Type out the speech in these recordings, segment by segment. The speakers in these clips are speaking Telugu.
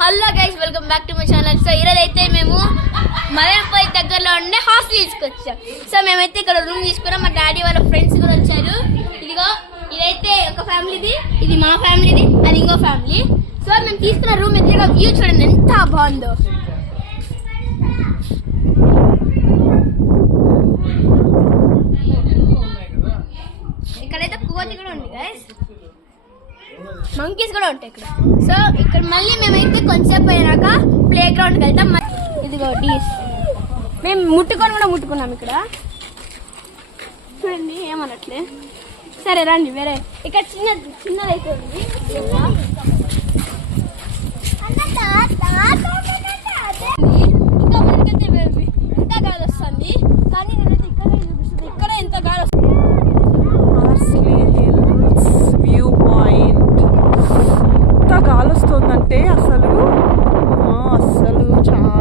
Hello guys, welcome back to my channel. So ఈరోజు అయితే మేము మదనపల్లి దగ్గరలో ఉండే హాస్టల్ తీసుకొచ్చాం. సో మేమైతే ఇక్కడ రూమ్ తీసుకున్నాం. మా డాడీ వాళ్ళ ఫ్రెండ్స్ కూడా వచ్చారు. ఇదిగో ఇదైతే ఒక ఫ్యామిలీది, ఇది మా ఫ్యామిలీది, అది ఇంకో ఫ్యామిలీ. సో మేము తీసుకున్న రూమ్ ఎదురుగా వ్యూ చూడండి ఎంత బాగుందో. ఇక్కడైతే కోతి కూడా ఉంది గైస్, మంకీస్ కూడా ఉంటాయి ఇక్కడ. సో ఇక్కడ మళ్ళీ మేమైతే కొంచెంసేపు అయినాక ప్లే గ్రౌండ్కి వెళ్తాం. ఇదిగో డీస్ మేము ముట్టుకున్నాం ఇక్కడ చూడండి, ఏమన్నట్లే. సరే రండి, వేరే ఇక్కడ చిన్నదైతే ఉంది. ఇంకా మనకైతే ఎంత గాలి వస్తుంది, కానీ నేనైతే ఇక్కడ చూపిస్తుంది, ఇక్కడ ఎంత గాలి వస్తుంది. గాలి వస్తుందంటే అసలు చాలా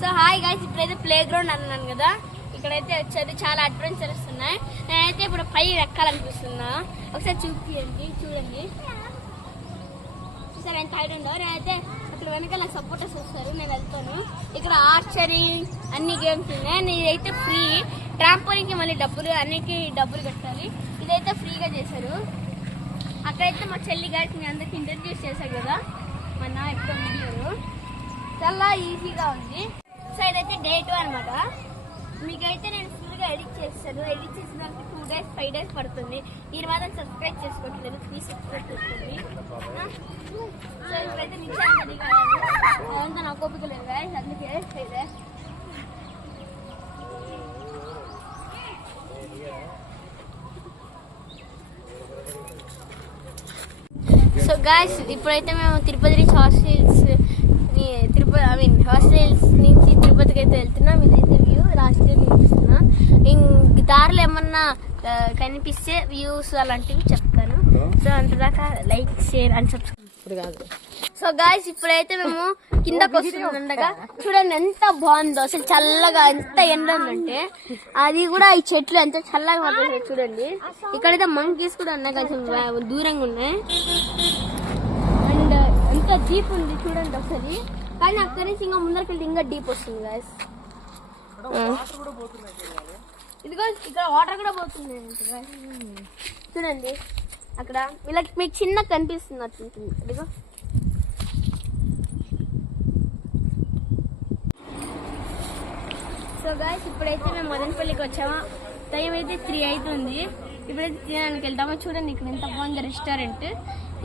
సో హాయ్ గైస్, ఇప్పుడైతే ప్లే గ్రౌండ్ అన్నాను కదా, ఇక్కడైతే వచ్చేది చాలా అడ్వెంచర్స్ ఉన్నాయి. నేనైతే ఇప్పుడు పై ఎక్కాలనిపిస్తున్నా, ఒకసారి చూడండి. చూసారు ఎంత హైట్ ఉందో. నేనైతే అక్కడ వెనక నాకు సపోర్టర్స్ వస్తారు, నేను వెళ్తాను. ఇక్కడ ఆర్చరీ అన్ని గేమ్స్ ఉన్నాయి. ఇదైతే ఫ్రీ. ట్రాంపోలిన్కి మళ్ళీ డబ్బులు, అన్నికి డబ్బులు కట్టాలి. ఇదైతే ఫ్రీగా చేశారు. అక్కడైతే మా చెల్లి గారికి నేను అందరికి ఇంట్రడ్యూస్ చేశాను కదా మొన్న ఎప్పుడు వీడియోలు. చాలా ఈజీగా ఉంది. సో ఇదైతే డే 2 అనమాట. మీకైతే నేను ఫుల్గా ఎడిట్ చేస్తాను. ఎడిట్ చేసినాక 2 days 5 days పడుతుంది. మీరు మాత్రం సబ్స్క్రైబ్ చేసుకోవట్లేదు, ప్లీజ్ సబ్స్క్రైబ్ చేసుకోండి. సో ఇప్పుడైతే నిజాన్ని అదంతా నాకు ఓపిక లేదు గాయస్, అందుకే ఇదే. సో గాయస్, ఇప్పుడైతే మేము తిరుపతి నుంచి హాస్టల్స్ నుంచి తిరుపతికి అయితే వెళ్తున్నాం. ఇదైతే వ్యూ లాస్ట్ ఇయర్ చూపిస్తున్నా. దారిలో ఏమన్నా కనిపిస్తే వ్యూస్ అలాంటివి చెప్తాను. సో అంతదాకా like, share and subscribe. So guys, ఇప్పుడైతే మేము కిందకు వస్తుండగా చూడండి ఎంత బాగుందో. అసలు చల్లగా ఎంత ఎండ ఉందంటే, అది కూడా ఈ చెట్లు ఎంత చల్లగా మాత్రం చూడండి. ఇక్కడైతే మంకీస్ కూడా ఉన్నాయి, కొంచెం దూరంగా ఉన్నాయి. అండ్ ఎంత డీప్ ఉంది చూడండి ఒకసారి. కానీ అక్కడి నుంచి ఇంకా ముందరికి వెళ్తే ఇంకా డీప్ వస్తుంది గాయస్. ఇదిగో ఇక్కడ వాటర్ కూడా పోతుంది చూడండి. అక్కడ వీళ్ళకి మీకు చిన్న కనిపిస్తుంది అట్లుంటుంది. ఇదిగో సో గాయస్, ఇప్పుడైతే మేము మదనపల్లికి వచ్చామా. టైం అయితే 3 అవుతుంది. ఇప్పుడైతే తినడానికి వెళ్తామో. చూడండి ఇక్కడ ఎంత బాగుంది రెస్టారెంట్.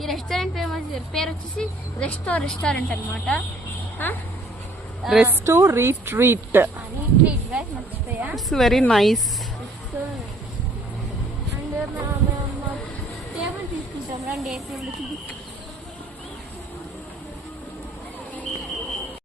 ఈ రెస్టారెంట్ పేరు వచ్చేసి రెస్టారెంట్ అనమాట. రీట్రీట్ గైస్, మర్చిపోయా. It's very nice. అండ్ మేము టేబుల్ తీసుకుంటాం రండి. టేబుల్